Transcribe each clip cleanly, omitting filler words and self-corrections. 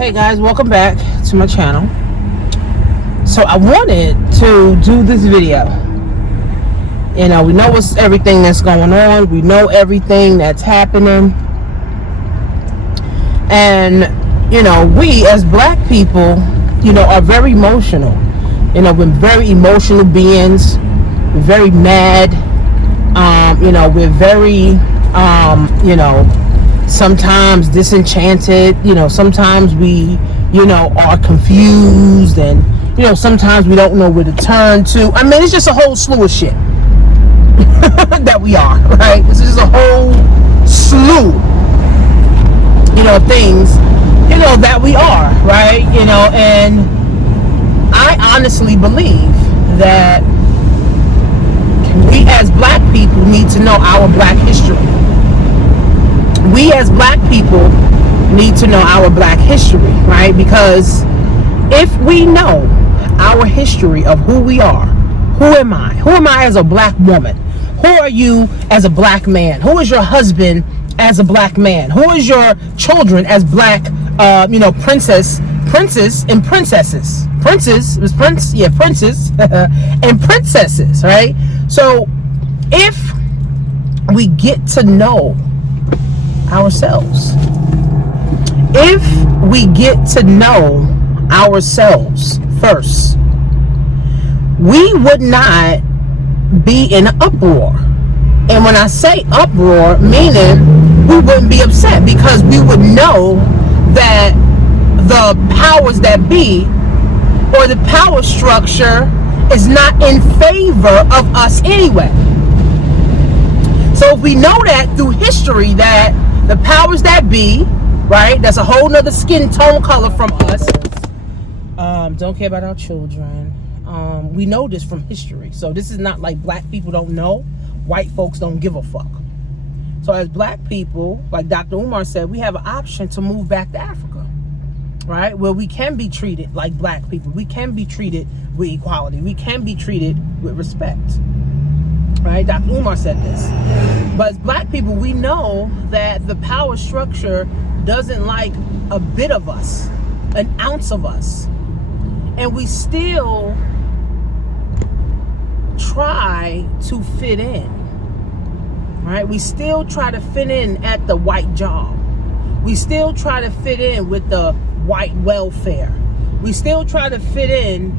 Hey guys, welcome back to my channel. So I wanted to do this video. You know, we know what's everything that's going on. We know everything that's happening. And, you know, we as black people, you know, are very emotional. You know, we're very emotional beings. We're very mad. You know, we're very, you know, sometimes disenchanted. You know, sometimes we, you know, are confused, and, you know, sometimes we don't know where to turn to. I mean, it's just a whole slew of shit that we are, right? This is a whole slew, you know, things, you know, that we are, right? You know, and I honestly believe that we as black people need to know our black history. We as black people need to know our black history, right? Because if we know our history of who we are, who am I? Who am I as a black woman? Who are you as a black man? Who is your husband as a black man? Who is your children as black, you know, princess and princesses? Princess and princesses, right? So if we get to know ourselves, if we get to know ourselves first, we would not be in an uproar. And when I say uproar, meaning we wouldn't be upset, because we would know that the powers that be, or the power structure, is not in favor of us anyway. So if we know that through history, that the powers that be, right, that's a whole nother skin tone color from us, don't care about our children. We know this from history. So this is not like black people don't know, white folks don't give a fuck. So as black people, like Dr. Umar said, we have an option to move back to Africa, right? Where we can be treated like black people. We can be treated with equality. We can be treated with respect, right? Dr. Umar said this. But as black people, we know that the power structure doesn't like a bit of us, an ounce of us. And we still try to fit in, right? We still try to fit in at the white job. We still try to fit in with the white welfare. We still try to fit in,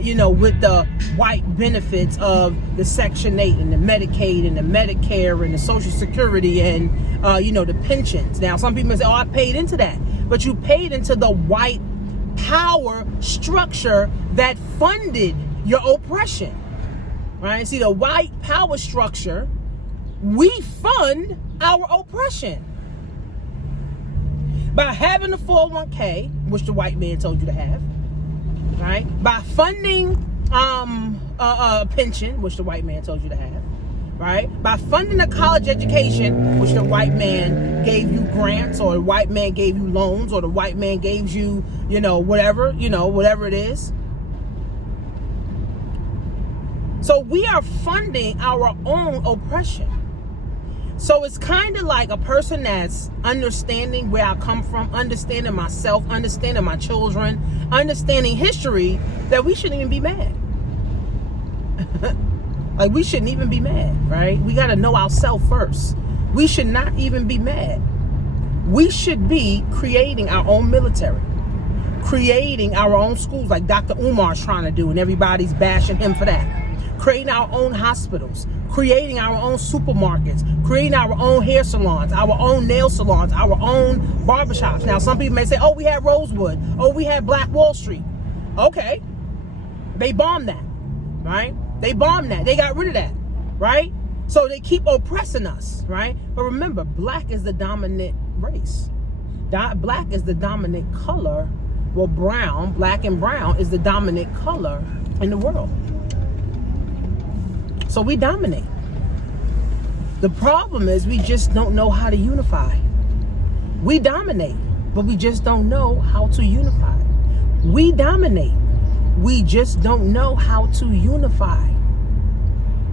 you know, with the white benefits of the Section 8 and the Medicaid and the Medicare and the Social Security and, you know, the pensions. Now, some people say, oh, I paid into that. But you paid into the white power structure that funded your oppression, right? See, the white power structure, we fund our oppression. By having the 401k, which the white man told you to have, right? By funding a pension, which the white man told you to have, right? By funding a college education, which the white man gave you grants, or the white man gave you loans, or the white man gave you, you know, whatever it is. So we are funding our own oppression. So it's kind of like a person that's understanding where I come from, understanding myself, understanding my children, understanding history, that we shouldn't even be mad. Like, we shouldn't even be mad, right? We got to know ourselves first. We should not even be mad. We should be creating our own military, creating our own schools like Dr. Umar's trying to do, and everybody's bashing him for that. Creating our own hospitals, creating our own supermarkets, creating our own hair salons, our own nail salons, our own barbershops. Now, some people may say, oh, we had Rosewood. Oh, we had Black Wall Street. Okay. They bombed that, right? They bombed that. They got rid of that, right? So they keep oppressing us, right? But remember, black is the dominant race. Black is the dominant color. Well, brown, black and brown is the dominant color in the world. So we dominate. The problem is we just don't know how to unify. We dominate, but we just don't know how to unify. We dominate. We just don't know how to unify.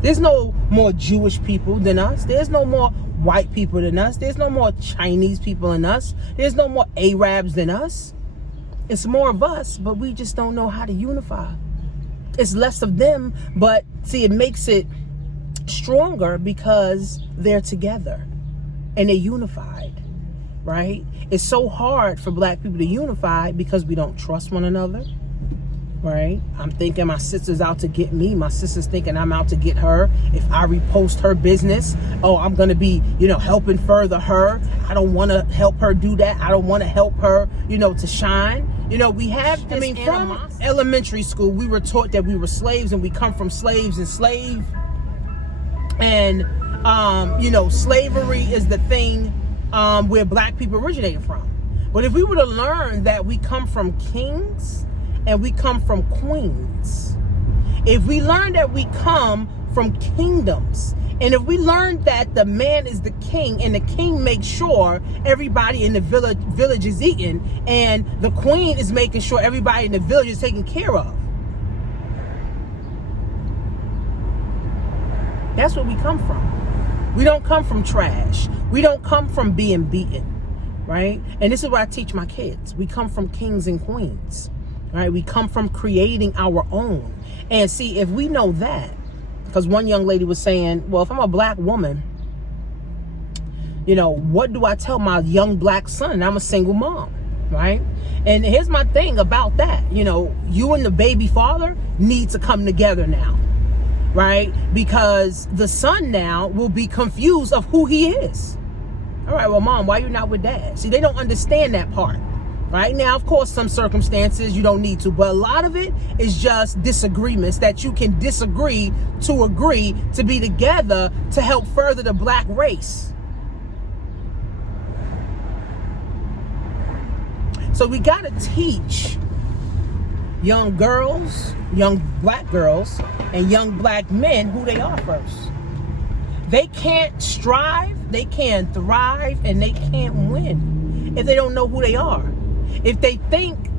There's no more Jewish people than us. There's no more white people than us. There's no more Chinese people than us. There's no more Arabs than us. It's more of us, but we just don't know how to unify. It's less of them, but see, it makes it stronger because they're together and they're unified, right? It's so hard for black people to unify because we don't trust one another, right? I'm thinking my sister's out to get me. My sister's thinking I'm out to get her. If I repost her business, oh, I'm going to be, helping further her. I don't want to help her do that. I don't want to help her, to shine. We have this from elementary school, we were taught that we were slaves and we come from slaves and slave. And, slavery is the thing where black people originated from. But if we were to learn that we come from kings and we come from queens, if we learn that we come from kingdoms, and if we learn that the man is the king and the king makes sure everybody in the village is eaten, and the queen is making sure everybody in the village is taken care of. That's where we come from. We don't come from trash. We don't come from being beaten, right? And this is what I teach my kids. We come from kings and queens, right? We come from creating our own. And see, if we know that, because one young lady was saying, well, if I'm a black woman, what do I tell my young black son? I'm a single mom, right? And here's my thing about that. You and the baby father need to come together now, right? Because the son now will be confused of who he is. All right, well, mom, why you not with dad? See, they don't understand that part. Right now, of course, some circumstances you don't need to, but a lot of it is just disagreements that you can disagree to agree to be together to help further the black race. So we got to teach young girls, young black girls, and young black men who they are first. They can't strive, they can't thrive, and they can't win if they don't know who they are. If they think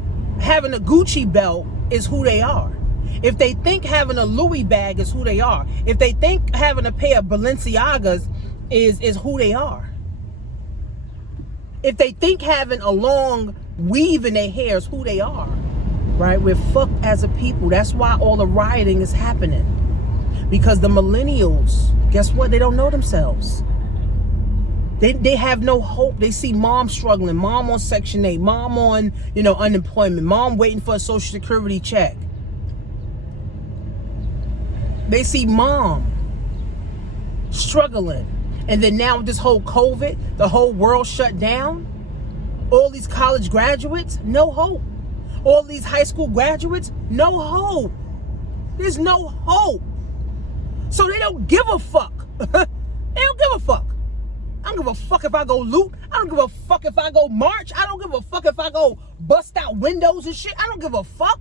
having a Gucci belt is who they are. If they think having a Louis bag is who they are. If they think having a pair of Balenciagas is who they are. If they think having a long weave in their hair is who they are, right? We're fucked as a people. That's why all the rioting is happening. Because the millennials, guess what? They don't know themselves. They have no hope. They see mom struggling, mom on Section 8, mom on, unemployment, mom waiting for a Social Security check. They see mom struggling. And then now with this whole COVID, the whole world shut down. All these college graduates, no hope. All these high school graduates, no hope. There's no hope. So they don't give a fuck. They don't give a fuck. I don't give a fuck if I go loot. I don't give a fuck if I go march. I don't give a fuck if I go bust out windows and shit. I don't give a fuck.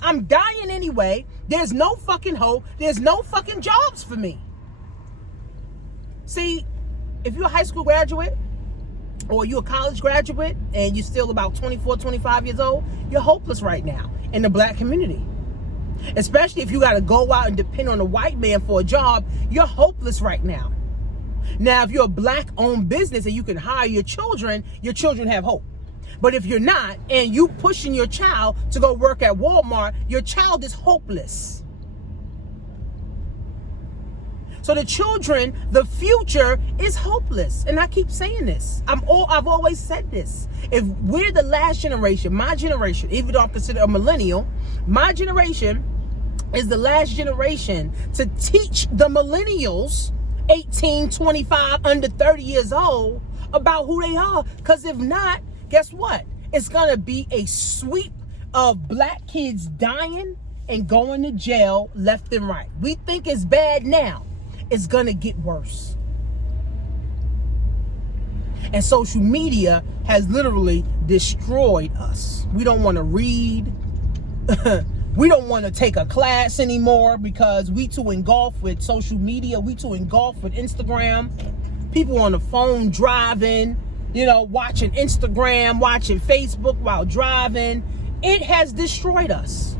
I'm dying anyway. There's no fucking hope. There's no fucking jobs for me. See, if you're a high school graduate or you're a college graduate and you're still about 24, 25 years old, you're hopeless right now in the black community. Especially if you got to go out and depend on a white man for a job, you're hopeless right now. Now, if you're a black-owned business and you can hire your children have hope. But if you're not, and you pushing your child to go work at Walmart, your child is hopeless. So the children, the future is hopeless. And I keep saying this. I've always said this. If we're the last generation, my generation, even though I'm considered a millennial, my generation is the last generation to teach the millennials 18, 25, under 30 years old about who they are. Because if not, guess what? It's going to be a sweep of black kids dying and going to jail left and right. We think it's bad now. It's going to get worse. And social media has literally destroyed us. We don't want to read. We don't want to take a class anymore because we too engulfed with social media. We too engulfed with Instagram. People on the phone driving, watching Instagram, watching Facebook while driving. It has destroyed us.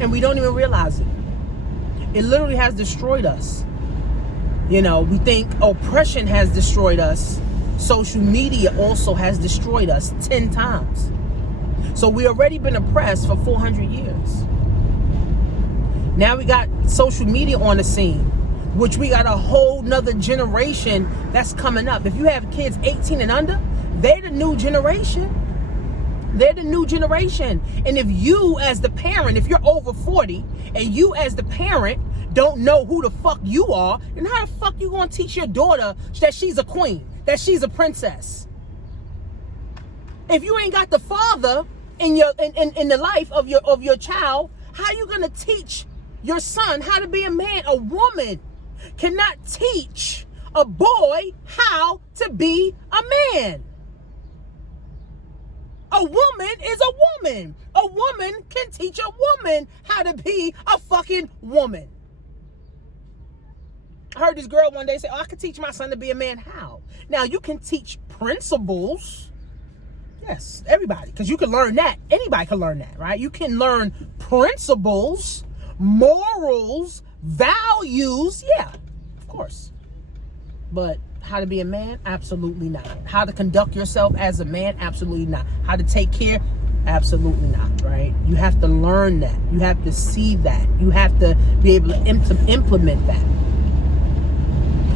And we don't even realize it. It literally has destroyed us. We think oppression has destroyed us. social media also has destroyed us 10 times. So we already been oppressed for 400 years. Now we got social media on the scene, which we got a whole nother generation that's coming up. If you have kids 18 and under, they're the new generation. They're the new generation. And if you as the parent, if you're over 40 and you as the parent don't know who the fuck you are, then how the fuck you gonna teach your daughter that she's a queen, that she's a princess? If you ain't got the father in your in the life of your child, how you gonna teach your son how to be a man? A woman cannot teach a boy how to be a man. A woman is a woman. A woman can teach a woman how to be a fucking woman. I heard this girl one day say, I could teach my son to be a man. How? Now, you can teach principles. Yes, everybody, because you can learn that. Anybody can learn that, right? You can learn principles, morals, values. Yeah, of course. But how to be a man? Absolutely not. How to conduct yourself as a man? Absolutely not. How to take care? Absolutely not, right? You have to learn that. You have to see that. You have to be able to implement that.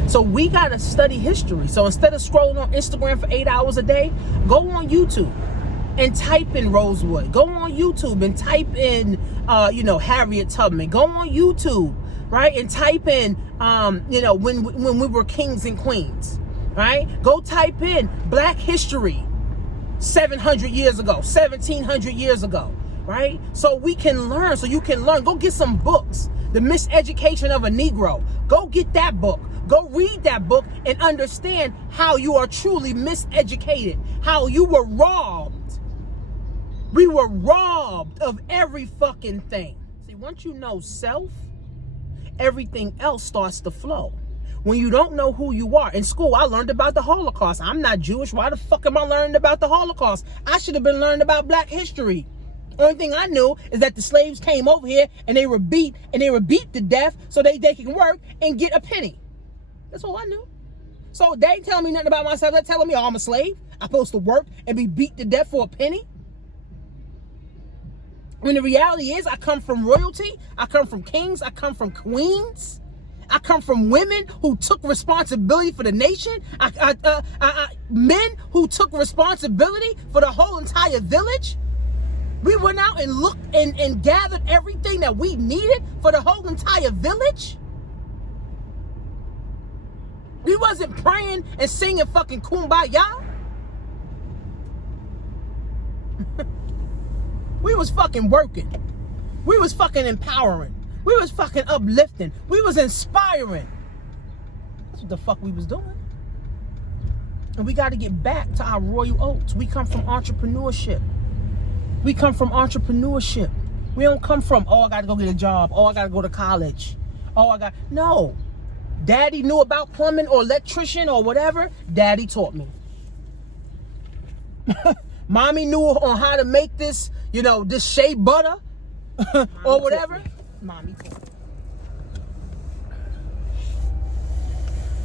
So we got to study history. So instead of scrolling on Instagram for 8 hours a day, go on YouTube and type in Rosewood. Go on YouTube and type in, Harriet Tubman. Go on YouTube, right? And type in, when we were kings and queens, right? Go type in Black history 700 years ago, 1700 years ago, right? So we can learn, so you can learn. Go get some books. The Miseducation of a Negro. Go get that book. Go read that book and understand how you are truly miseducated, how you were robbed. We were robbed of every fucking thing. See, once you know self, everything else starts to flow. When you don't know who you are. In school, I learned about the Holocaust. I'm not Jewish. Why the fuck am I learning about the Holocaust? I should have been learning about Black history. Only thing I knew is that the slaves came over here and they were beat to death so they can work and get a penny. That's all I knew. So they ain't telling me nothing about myself. They're telling me, I'm a slave. I'm supposed to work and be beat to death for a penny. When the reality is, I come from royalty. I come from kings. I come from queens. I come from women who took responsibility for the nation. Men who took responsibility for the whole entire village. We went out and looked and gathered everything that we needed for the whole entire village. We wasn't praying and singing fucking Kumbaya. We was fucking working. We was fucking empowering. We was fucking uplifting. We was inspiring. That's what the fuck we was doing. And we got to get back to our royal oats. We come from entrepreneurship. We come from entrepreneurship. We don't come from, I got to go get a job. I got to go to college. No. Daddy knew about plumbing or electrician or whatever. Daddy taught me. Mommy knew on how to make this, this shea butter or whatever. Mommy taught me.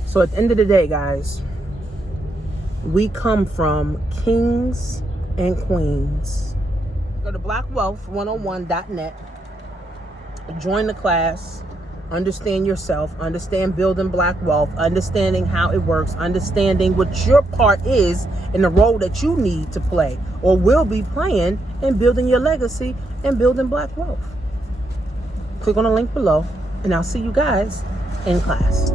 So at the end of the day, guys, we come from kings and queens. Go to blackwealth101.net. Join the class. Understand yourself, understand building black wealth, understanding how it works, understanding what your part is in the role that you need to play or will be playing in building your legacy and building black wealth. Click on the link below and I'll see you guys in class.